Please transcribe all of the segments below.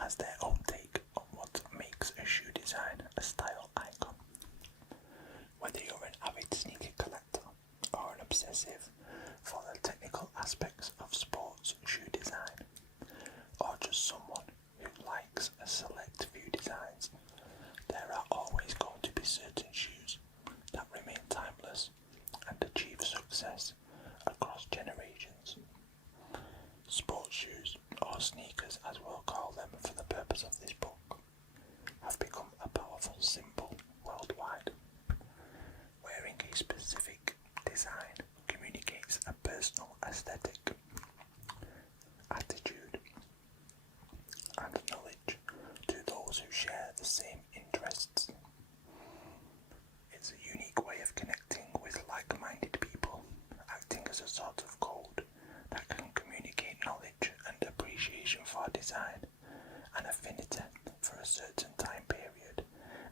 has their own take on what makes a shoe design a style icon. Whether you're an avid sneaker collector or an obsessive for the technical aspects of sports shoe design, or just someone who likes a select few designs, there are always going to be certain shoes that remain timeless and achieve success across generations. Sports shoes, or sneakers as we'll call them for the purpose of this book, have become a powerful symbol worldwide. Wearing a specific design communicates a personal aesthetic, attitude, and knowledge to those who share the same interests. It's a unique way of connecting with like-minded people, acting as a sort of code that can communicate knowledge and appreciation for design, an affinity for a certain time period,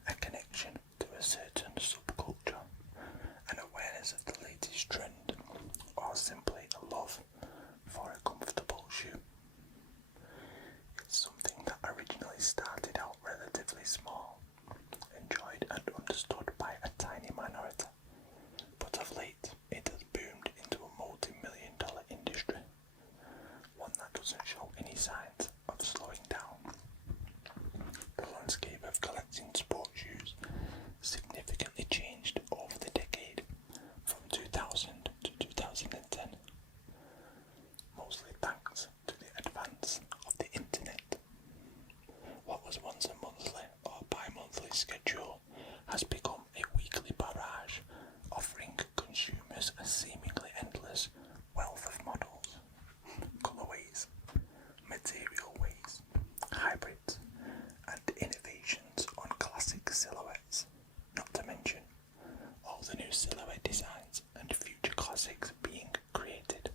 a connection to a certain subculture, an awareness of the latest trend, or simply a love for a comfortable shoe. It's something that originally started out relatively small, enjoyed and understood by a tiny minority, but of late it has boomed into a multi-million-dollar industry, one that doesn't show any signs of slowing down. The landscape of collecting sports shoes significantly changed over the decade from 2000 to 2010, mostly thanks to the advance of the internet. What was once a monthly or bi-monthly schedule has become a weekly barrage, offering consumers a seemingly endless wealth of models, colorways, material ways, hybrids, and innovations on classic silhouettes, not to mention all the new silhouette designs and future classics being created.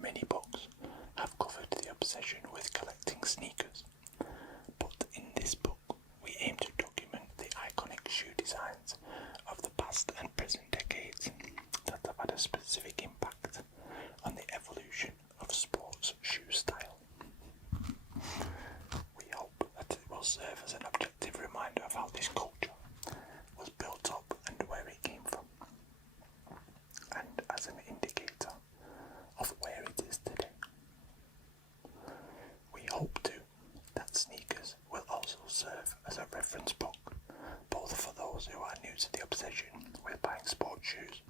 Many books have covered the obsession with collecting sneakers, but in this book we aim to document the iconic shoe designs of the past and present decades that have had a specific impact on the evolution of sports shoe style. We hope that it will serve as an objective reminder of how this culture was built up and where it came from, and as an indicator of where it is today. We hope too that sneakers will also serve as a reference book, both for those who are new to the obsession with buying sports shoes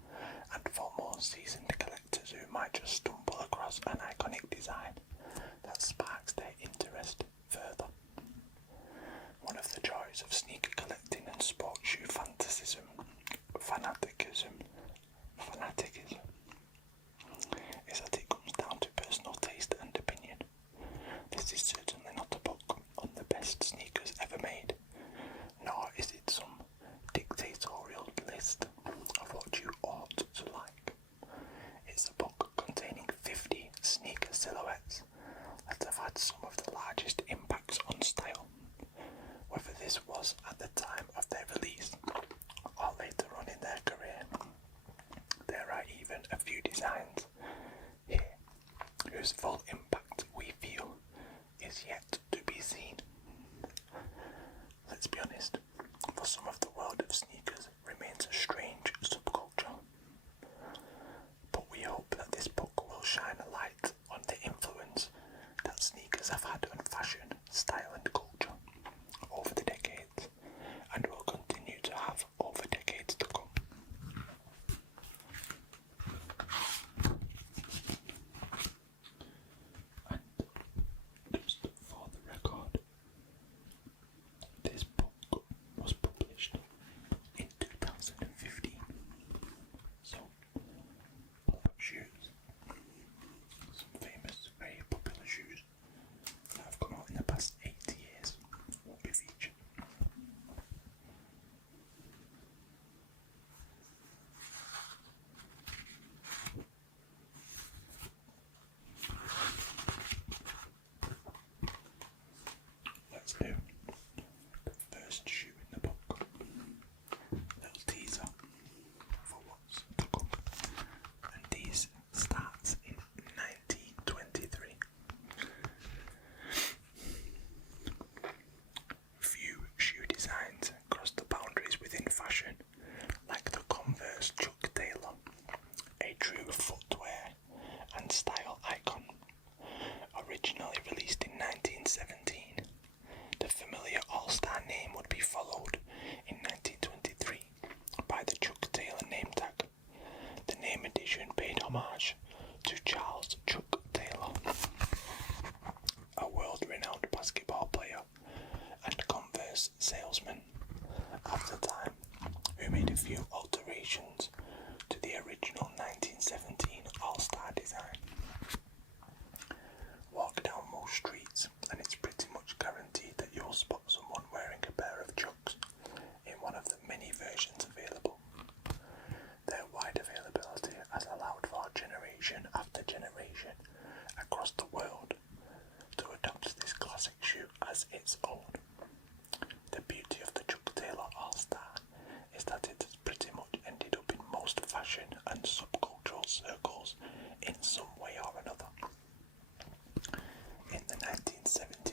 and for more seasoned collectors who might just stumble across an iconic design that sparks their interest further. One of the joys of sneaker collecting and sports shoe fanaticism is that it comes down to personal taste and opinion. This is certainly not a book on the best sneakers ever made, nor is it some dictatorial list of what you ought to like. It's a book containing 50 sneaker silhouettes that have had some of the largest impacts on style, whether this was at the time of their release or later on in their career. There are even a few designs here whose full impact we feel is yet to be seen. Let's be honest, for some of the world of sneakers remains a strange subculture, but we hope that this book will shine a light on the influence that sneakers have had on fashion, style and culture over the decades, and will continue to have over decades to come. homage to Charles Chuck Taylor, a world-renowned basketball player and Converse salesman at the time, who made a few alterations to the original 1917 All-Star design. Walk down most streets and it's pretty much guaranteed that you'll spot someone wearing a pair of Chucks in one of the many versions available. Their wide availability has allowed for generation after generation across the world to adopt this classic shoe as its own. The beauty of the Chuck Taylor All-Star is that it has pretty much ended up in most fashion and subcultural circles in some way or another. In the 1970s,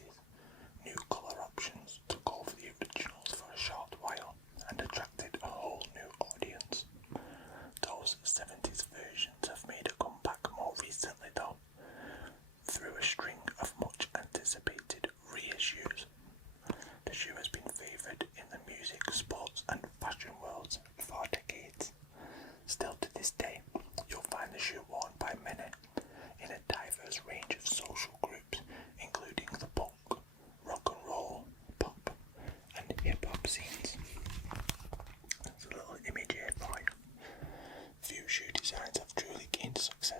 new colour options took over the originals for a short while and attracted a whole new audience. Those 70s versions have made a comeback more recently though, through a string of much anticipated reissues. The shoe has been favoured in the music, sports and fashion worlds for decades. Still to this day, you'll find the shoe worn by many in a diverse range of social groups, including the punk, rock and roll, pop and hip hop scenes. There's a little image here for you. Few shoe designs have truly gained success